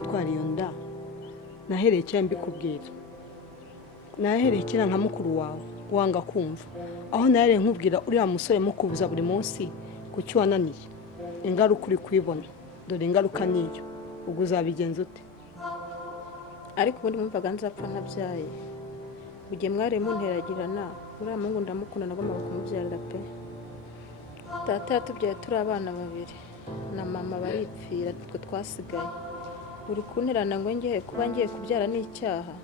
gutwara iyo nda nahereye cyane mbikubwira nahereye kira nka mukuru wawe wanga kumva aho nahereye nkubwira uriya musore mukubuza buri munsi kuki wananiye ingaruka uri kwibona dore ingaruka niyo ubwo uzabigenza ute ariko ubundi mwumvaga nzapfa nabyaye ugiye mwari munteragirana uriya mungu ndamukunda nagombaga kumubyarira pe data yatubyaye turi abana babiri na mama baripfira twe twasigaye uri kunterana ngo ngiye kuba ngiye kubyara n'icyaha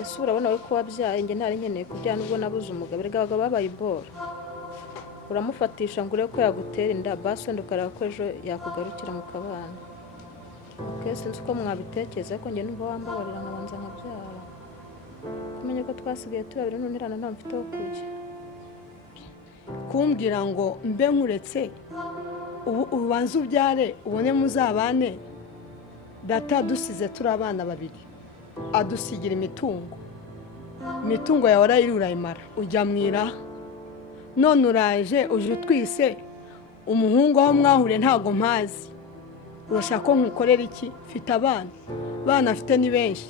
ese urabona we ko wabyaye nge ntari nkeneye kubyara nubwo nabuze umugabo erega babaye bora uramufatisha ngo urebe ko yagutera inda basi wenda ukareba ko ejo yakugarukira mu kabana sinzi uko mwabitekereza ko nge numva wambabarira nkabanza nkabyara kumenye ko twasigaye turi babiri nunirana nta mfite wo kujya kumbwira ngo mbe nkuretse ubanza ubyare ubone muzabane data dusize turi abana babiri adusigira imitungo yawe arayirayimara ujya mwira none uraje uje utwise umuhungu aho mwahure ntago mpazi urashaka ko nkukorera iki mfite abana afite ni benshi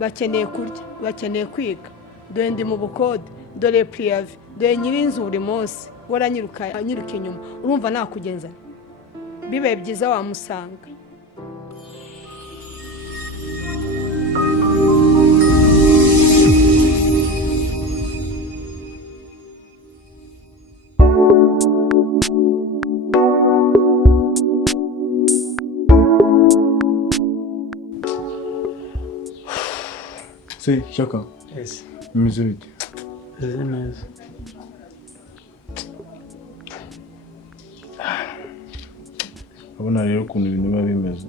bakeneye kurya bakeneye kwiga dore ndi mu bukode dore priave dore nyirinzu buri munsi waranyiruka inyuma urumva nakugenza bibaye byiza wamusanga Shaka. Yes. Mizurite. Neza. Abona rero ukuntu ibintu biba bimeze.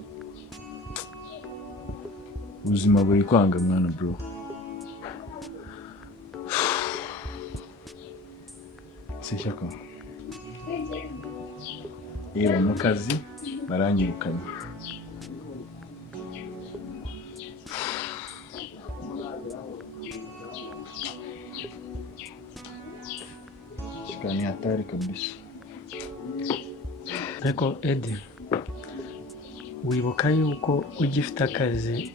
Ubuzima buri kwanga mwana bro. Shaka. Iyo mu kazi baranyirukanye. Ni hatari kabisa. Ariko Edi, wibuka yuko ugifite akazi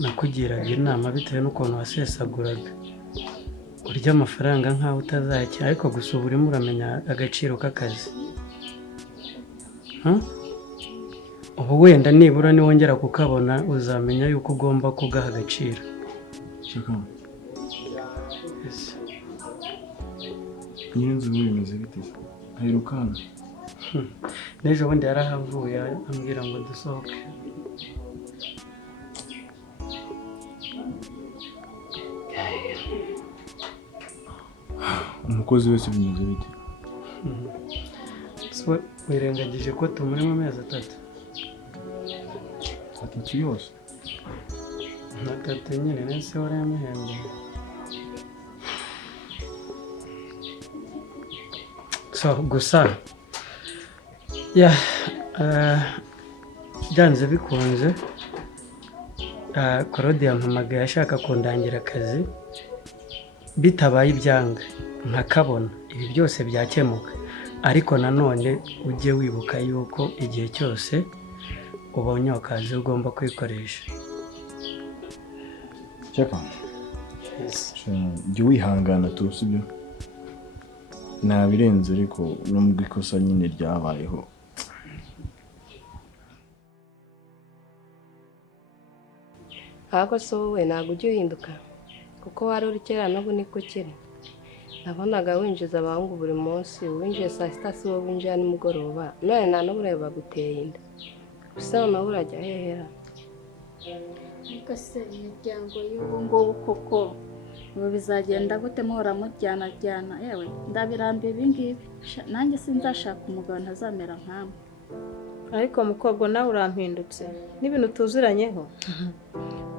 nakugiraga inama bitewe n'ukuntu wasesaguraga urya amafaranga nkaho utazakira ariko gusa ubu urimo uramenya agaciro k'akazi. Ubu wenda nibura niwongera kukabona uzamenya yuko ugomba kugaha agaciro. Shaka. Nyirinzu bimeze bite? Ahirukana. Nejo bundi yarahavuye ambwira ngo dusohoke. Umukozi wese bimeze bite? So wirengagije ko tumuri mu mezi 3. 3 yose. Nagatatu nyine nese waramuhembye. So gusa byanze bikunze Claude yampamagaye ashaka kundangira akazi bitabaye ibyanga nkakabona ibi byose byakemuka ariko nanone ujye wibuka yuko igihe cyose ubonye akazi ugomba kwikoresha. Chaka. Jya wihangana tu sibyo? Nabirenze ariko no mu ikosa nyine ryabayeho. Ako so we ntabwo ujye uhinduka kuko wari uri kera n'ubu niko kiri. Nabonaga winjiza abahungu buri munsi winjiye saa sita si wowe winjiye nimugoroba none nta n'ubureba baguteye inda gusa nawe urajya hehera. Ariko se imiryango y'ubu ngubu koko ubu bizagenda gute muhora mujyana yewe ndabirambiye ibingibi nanjye sinzashaka umugabo ntazamera nkamwe. ariko mukobwa nawe urampindutse n'ibintu tuzuranyeho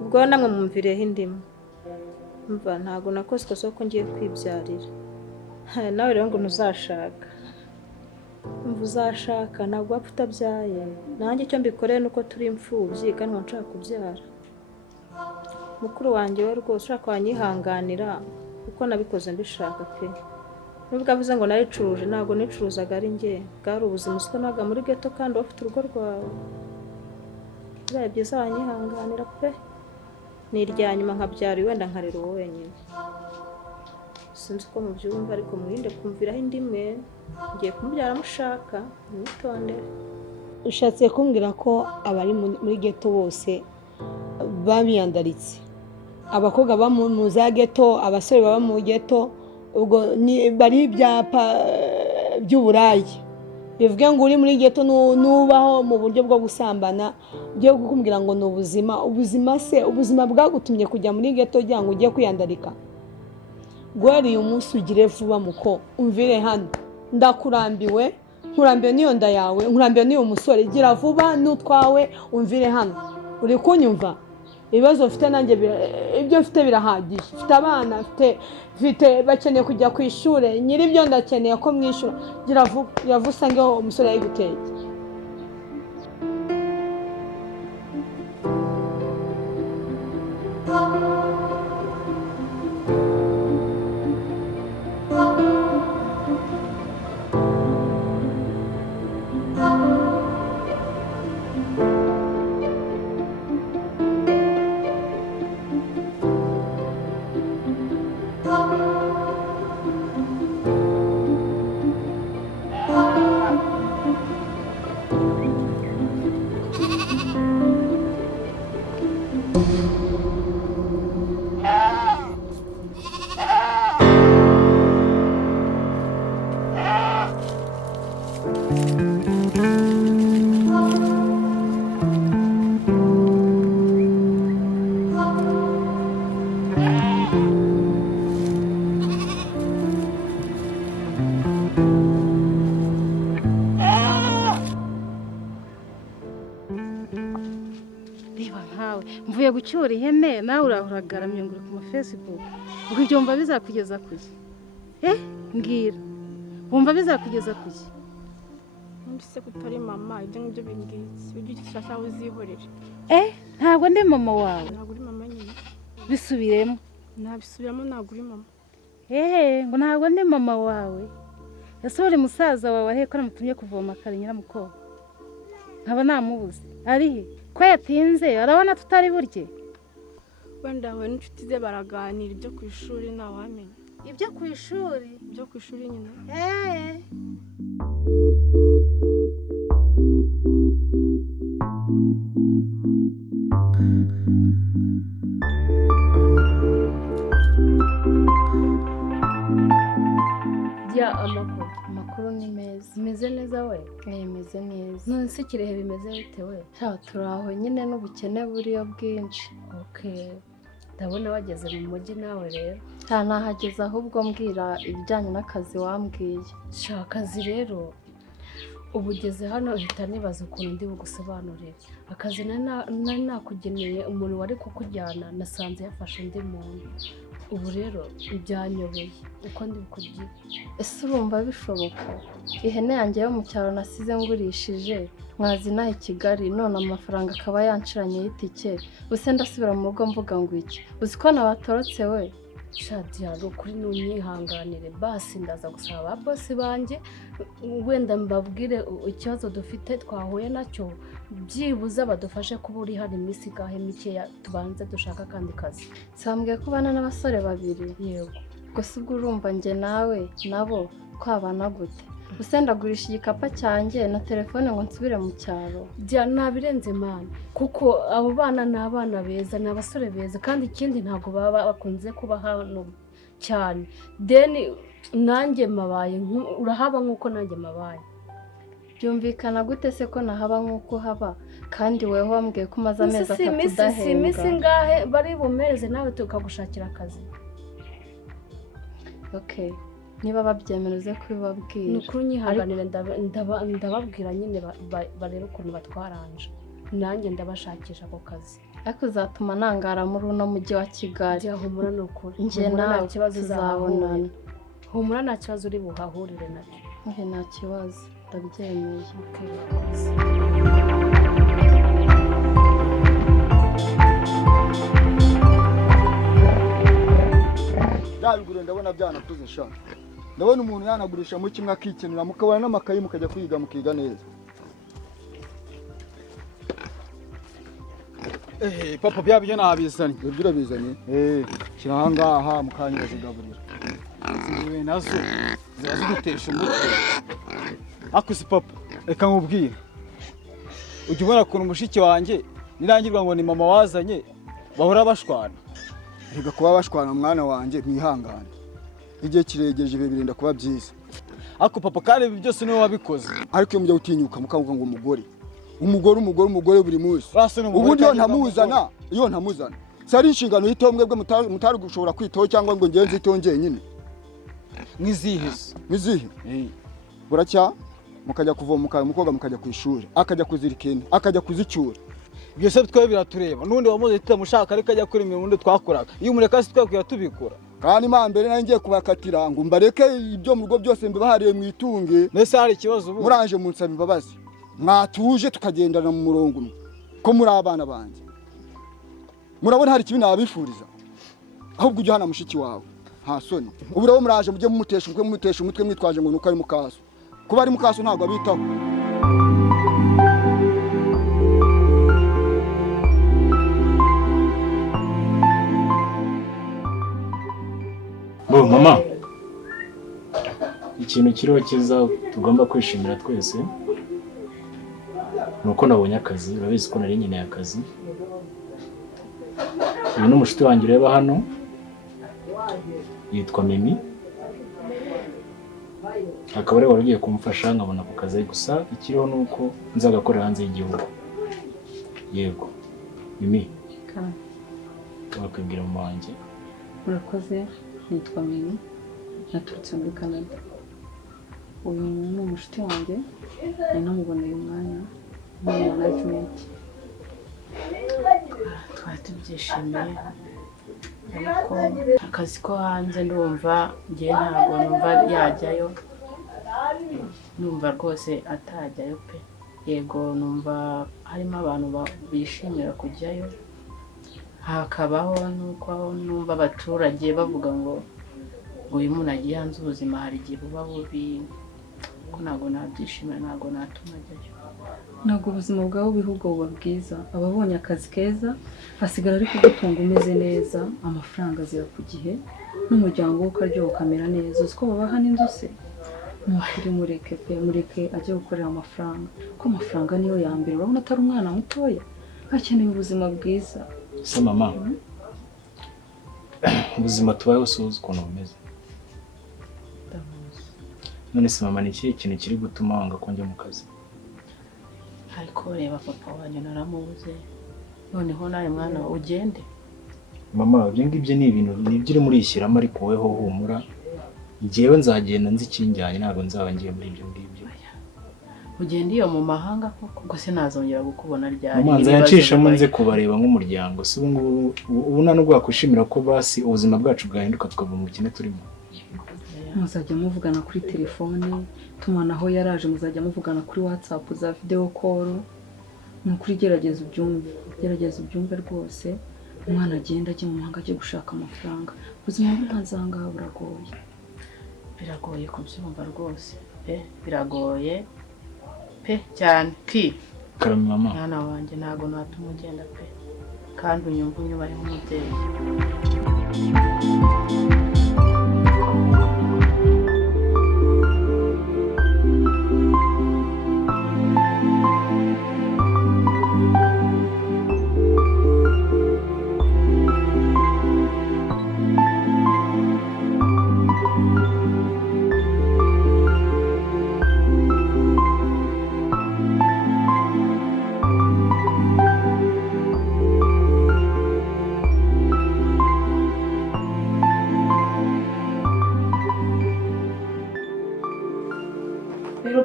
ubwo namwe mumvireho indimu mva ntago nakoze ikosa ko ngiye kwibyarira nawe rero ngo ntuzashaka mva uzashaka ntabwo wapfa utabyaye nanjye icyo mbikoreye nuko turi imfubyi kandi nshaka kubyara mukuru wanjye we rwose ushaka wanyihanganira kuko nabikoze mbishaka pe nubwo avuze ngo naricuruje ntabwo nicuruzaga ari njye bwari ubuzima usiko naga muri ghetto kandi ufite urugo rwawe bibaye byiza wanyihanganira pe ni irya nyuma nkabyara wenda nkarera uwo wenyine sinzi uko mubyumva ariko mwirinde kumviraho indi imwe ngiye kumubyara mushaka mwitondere. ushatse kumbwira ko abari muri ghetto bose babiyandaritse abakobwa baba mu za ghetto abasore baba mu ghetto ubwo bari ibyapa by'uburayi bivuga ngo uri muri ghetto nubaho mu buryo bwo gusambana byo kukumbwira ngo ni ubuzima bwagutumye kujya muri ghetto kugira ngo ujye kwiyandarika gweri uyu munsi ugire vuba muko umvire hano ndakurambiwe nkurambiwe n'iyo nda yawe nkurambiwe n'iyo musore gira vuba n'utwawe umvire hano uri kunyumva ibibazo ufite nanjye ibyo ufite birahagije ufite abana ufite bakeneye kujya ku ishuri nyiri ibyo ndakeneye ko mwishura gira vuba usange umusore yayiguteye. mvuye gucyura ihene nawe uragaramye ngo uri ku Facebook ubwo ibyo wumva bizakugeza kuki mbwira wumva bizakugeza kuki mbise kutari mama ibyo ngibyo bingizi ujye ukishaka uzihorere ntabwo ndi mama wawe ntabwo uri mama nyine bisubiremo ntabisubiramo ntabwo uri mama ngo ntabwo ndi mama wawe ese uri musaza wawe ariko namutumye kuvoma kare nyiramukobwa nkaba namubuze arihe ko yatinze arabona tutari burye wenda we n'inshuti ze baraganira ibyo ku ishuri ntawamenya ibyo ku ishuri nyine amakuru ni meza imeze neza we imeze neza none se Kirehe bimeze bite we turi aho nyine n'ubukene buriyo bwinshi ndabona wageze mu mujyi nawe rero nahageze ahubwo mbwira ibijyanye n'akazi wambwiye akazi rero ubu ugeze hano uhita nibaza ukuntu ndi bugusobanurire akazi nari nakugeneye umuntu wari kukujyana nasanze yafashe undi muntu ubu rero ibyanyobeye uko ndi bukubwire ese urumva bishoboka ihene yanjye yo mu cyaro nasize ngurishije mwazinaha i Kigali none amafaranga akaba yanshiranye y'itike ubuse ndasubira mu rugo mvuga ngo iki uzi ko nabatorotse we shadiyaro kuri nunyihanganire basi ndaza gusaba ba bosi banjye wenda mbabwire ikibazo dufite twahuye nacyo byibuze badufashe kuba uri hano iminsi igahe mikeya tubanze dushaka akandi kazi sambwiye ko ubana n'abasore babiri yego gusa ubwo urumva njye nawe nabo twabana gute gusa ndagurisha igikapu cyanjye na telefone ngo nsubire mu cyaro nabirenze mani kuko abo bana ni abana beza ni abasore beza kandi ikindi ntabwo baba bakunze kuba hano cyane deni nanjye mabaye urahaba nk'uko nanjye mabaye byumvikana gute se ko nahaba nk'uko haba kandi weho wambwiye ko umaze amezi 3 udahembwa si iminsi ngahe bari bumereze nawe tukagushakira akazi niba babyemera uze kubibabwira nukuri nyihanganire ndababwira nyine barebe ukuntu batwaranje nanjye ndabashakisha ako kazi ariko uzatuma nangara muri uno mujyi wa Kigali humura nukuri njye nawe tuzabonana humura nta kibazo uri buhahurire nacyo nta kibazo ndabyemeye yabigure ndabona byanakuze sha ndabona umuntu yanagurisha mu kimwe akikenura mukabana n'amakayi mukajya kwiga mukiga neza papa byabyo nabizanye. Ibyo urabizanye? Shyira aha ngaha mukanya zigaburira. Ziwe nazo zirazigutesha umutwe. Akusi papa, reka nkubwire. Ujya ubona ukuntu mushiki wanjye nirangirwa ngo ni mama wazanye bahora bashwana. Reka kuba bashwana mwana wanjye mwihangane. Igihe kiregeje ibi birinda kuba byiza. Ako papa kandi ibi byose niwe wabikoze. Ariko iyo mujya gutinyuka mukavuga ngo umugore buri munsi. Ubundi iyo ntamuzana. Sari inshingano y'itombwe bwe mutari gushobora kwitaho cyangwa ngo ngenze itonge nyine. Ngizihe? Buracya mukajya kuvoma mukoga mukajya ku ishuri, akajya kuzirikene, akajya kuzicyura. Byose twe biratureba. Nundi wamuze tutamushaka ariko ajya kuri imirimo twakoraga. Iyo umureka si twakwiye tubikora. Kandi mbere nangiye kubakatira ngo mbareke ibyo mu rugo byose mbibahariye mu itunge. Nese hari ikibazo ubu. Muranje munsaba imbabazi. Mwatuje tukagendana mu murongo umwe. Ko muri abana banje. Murabona hari kibi nabifuriza. Ahubwo ujye hana mushiki wawe. Nta soni. Ubu rero muraje mujye mumutesha umutwe mwitwaje ngo nuko ari mukaso. Kuba ari mukaso ntabwo abitaho. Mama, ikintu kiriho cyiza tugomba kwishimira twese nuko nabonye akazi. Urabizi ko nari nyine akazi. Uyu ni umushuti wanjye ureba hano, yitwa Mimi. Akaba ari warugiye kumfasha nkabona ku kazi, gusa ikiriho nuko nzagakorera hanze y'igihugu. Yego Mimi, wakwibwira mama wanjye? Murakoze. Nitwa Mimi, naturutse muri Canada. Uyu ni umushuti wanjye, namuboneye umwanya muri management. Twari tubyishimiye, ariko akazi ko hanze ndumva njye ntabwo numva yajyayo, numva rwose atajyayo pe. Yego numva harimo abantu bishimira kujyayo, hakabaho nuko numva abaturage bavuga ngo uyu muntu agiye hanze ubuzima hari igihe buba bubi, ko ntabwo nabyishimira, ntabwo natuma ajyayo. Ntabwo ubuzima bwawe bihugu buba bwiza. Ababonye akazi keza hasigara ari kugutunga umeze neza, amafaranga azira ku gihe, n'umuryango we ukaryoha ukamera neza. Uzi ko babaha n'inzu se? Nukuri mureke ajye gukorera amafaranga, ko amafaranga niyo ya mbere. Urabona atari umwana mutoya, akeneye ubuzima bwiza. Se mama, ubuzima tubayeho suzi ukuntu bumeze. None se mama, ni ikihe kintu kiri gutuma wanga ko njya mu kazi? Ariko reba papa wanjye naramubuze, noneho nawe mwana ugende. Mama, ibyo ngibyo ni ibintu nibyo uri muri ishyiramo, ariko weho humura. Njyewe nzagenda nzi ikinjyanye, ntabwo nzaba ngiye muri ibyo ngibyo. Ugenda iyo mu mahanga koko se nazongera gukubona ryari? Mama, nzayacishamo nze kubareba nk'umuryango. Si ubu nta nubwo wakwishimira ko basi ubuzima bwacu bwahinduka tukava mu bukene turimo. Muzajya muvugana kuri telefone, tumanaho yaraje, muzajya muvugana kuri WhatsApp za video call. Nukuri gerageza ubyumve rwose. Umwana agenda ajya mu mahanga ajye gushaka amafaranga. Ubuzima bw'ahazanga buragoye. Biragoye kubyumva rwose. Biragoye pe cyane ki. Karame mama. Mwana wanjye ntabwo natuma ugenda pe. Kandi unyumva unyubaye nk'umubyeyi.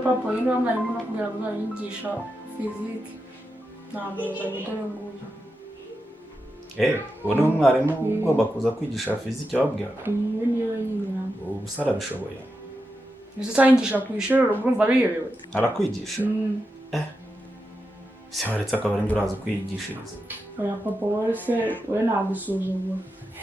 Papa yino mwarimu nakubwira ngo nyigisha physique namuzanye dore nguyu. Uwo ni umwarimu ugomba kuza kwigisha physique wabwira? Ibi niyo yimira. Ubuse arabishoboye. Ese sanyigisha ku ishuri urumva biyobewe. Arakwigisha? Se waretse akabari njye uraza kwigishiriza. Oya papa wese we nagusuzugura.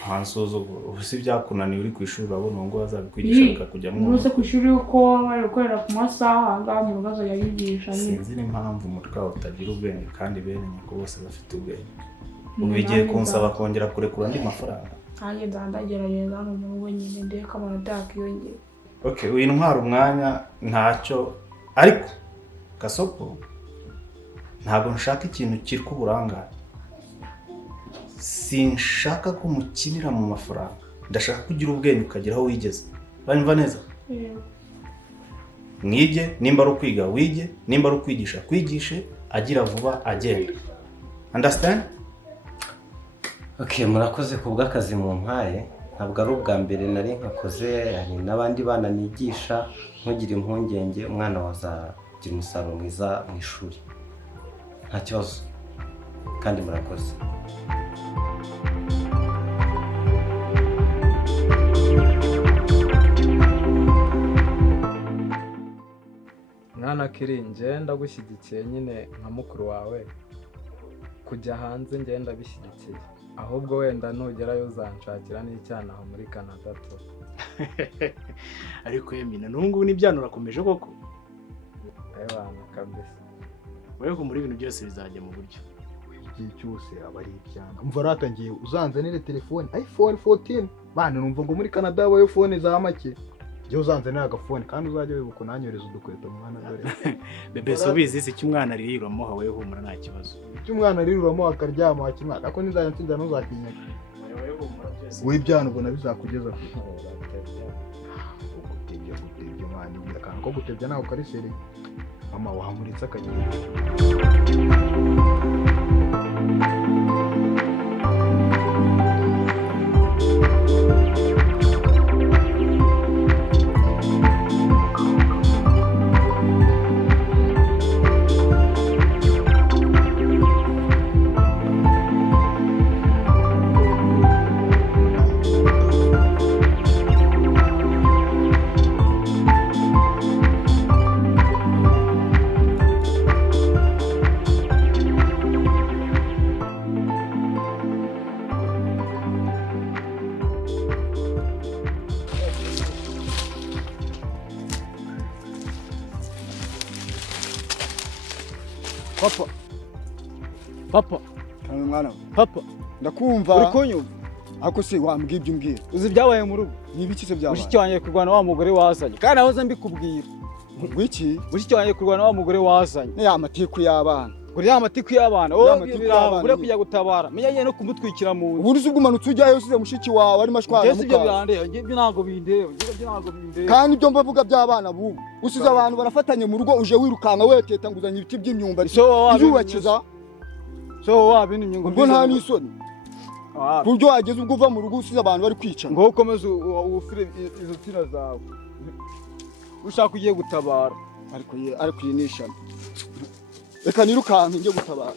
Hansuzugura. Ubuse byakunaniye uri ku ishuri urabona ngo bazabikwigisha bakujya mu. Ubuse ku ishuri uko bari gukorera ku masaha ngaho mu rugazo yayigisha. Sinzi n'impamvu umutwe wawe utagira ubwenge kandi bene nyako bose bafite ubwenge. ubu igiye kunsaba kongera kurekura andi mafaranga. Nanjye nzandagerageza hano mu rugo nyine ndebe ko amanota yakiyongera. Okay, uyu ntwara umwanya ntacyo ariko Gasopo ntabwo nshaka ikintu kiri ku burangare. Sinshaka ko mukinira mu mafaranga. Ndashaka kugira ubwenge ukagira aho wigeze. Banyumva neza? Mwige nimba ari kwiga wige, nimba ari kwigisha kwigishe, agira vuba agenda. Understand? Okay, murakoze ku bw'akazi mu mpaye. Ntabwo ari ubwa mbere nari nkakoze, hari n'abandi bana nigisha, ntugire impungenge umwana wazagira umusaruro mwiza mu ishuri. Nta kibazo. Kandi murakoze. Mwana Kirinje ndagushyigikiye nyine nka mukuru wawe. Kujya hanze ngenda bishyigikiye. Ahubwo wenda nugerayo uzanshakira n'icyana aho muri Nagatatu. Ariko yemina n'ubu n'ibyana urakomeje koko. Ebana kabisa. Wewe ko muri ibintu byose bizajya mu buryo. Igihe cyose aba ari ibyana. Umva ratangiye uzanzanire telefone iPhone 14. Bana numva ngo muri Canada wayo phone za make. Jye uzanzanire agafone kandi uzajya wibuka nanyoreza udukweto mwana dore. Bebe sobizi si cy'umwana ariramo hawe humura nta kibazo. Cy'umwana ariramo akaryama akimwana ako nizajya ntinda ntuzakinyaka. We byana ubona bizakugeza ku. Gutebya mwana ngira kandi ko gutebya nawe karisere. Mama wamuritse akagenda. Papa kandi mwana papa ndakumva uri kunyumva ako se wambwiye ibyo umbwira uzi byabaye mu rugo nibiki se byabaye mushiki wanjye kurwana wa mugore wazanye kandi aho mbikubwira ngwiki mushiki wanjye kurwana wa mugore wazanye ni amatiku y'abana kuri amatiku y'abana ure kujya gutabara menye no kumutwikira mu ubundi se ubwumanutse ujyayo usize mushiki wawe ari mashwana mu kazi ibyo ntago bindeba kandi ibyo mbavuga by'abana bubu usize abantu barafatanye mu rugo uje wirukanka weteta nguzanya ibiti by'imyumbati yubakiza so wabindi nyungu ubwo nta nisoni buryo wageze ubwo uva mu rugo usize abantu bari kwica ngo ukomeze ufire izo tira zawe ushaka ugiye gutabara ariko yinisha reka nirukanka njye gutabara